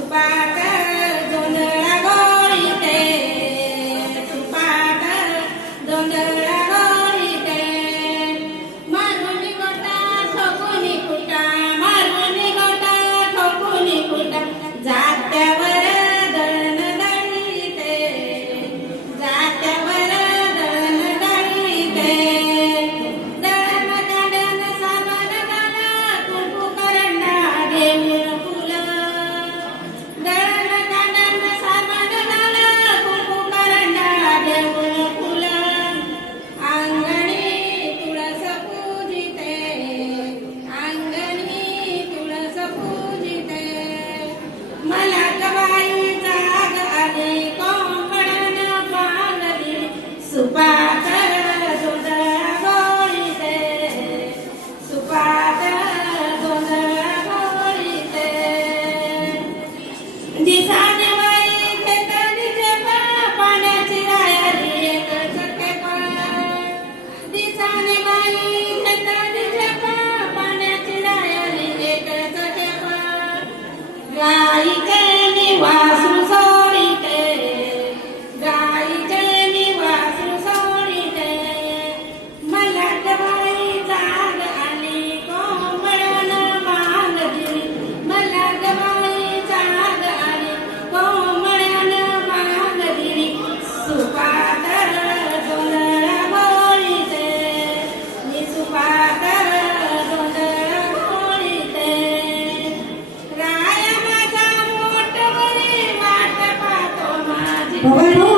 सुपात जोंधळा गोळीते, सुपात जोंधळा गोळीते. मारुनी गोटा ठोकुनी कुटा, मारुनी गोटा ठोकुनी कुटा. जात्यावर दळण दळीते, जात्यावर दळण दळीते. दळण कांडण साबण घाला, कुंकू करंडा घेऊन फुलं. दळण कांडण साबण घाला, कुंकू करंडा घेऊन फुलं. अंगणी तुळस पूजिते, अंगणी तुळस पूजिते. मला गवाई जाग आली, कोंबडण बांगली. सुपात जोंधळा गोळीते, सुपात जोंधळा गोळीते. दिसाने बाई घेतली झेपा, पाण्याची रायाली एकच खेपा. दिसाने बाई घेतली झेपा, पाण्याची रायाली एकच खेपा. गाईचे निवासरू सोडीते, गाईचे निवासरू सोडीते. मला गवाई जाग आली, कोंबडण बांगली. मला गवाई जाग आली, कोंबडण बांगली. सुपात जोंधळा गोळीते, मी सुपात जोंधळा गोळीते. राया माझा मोठवरी वाट पाहतो माझी.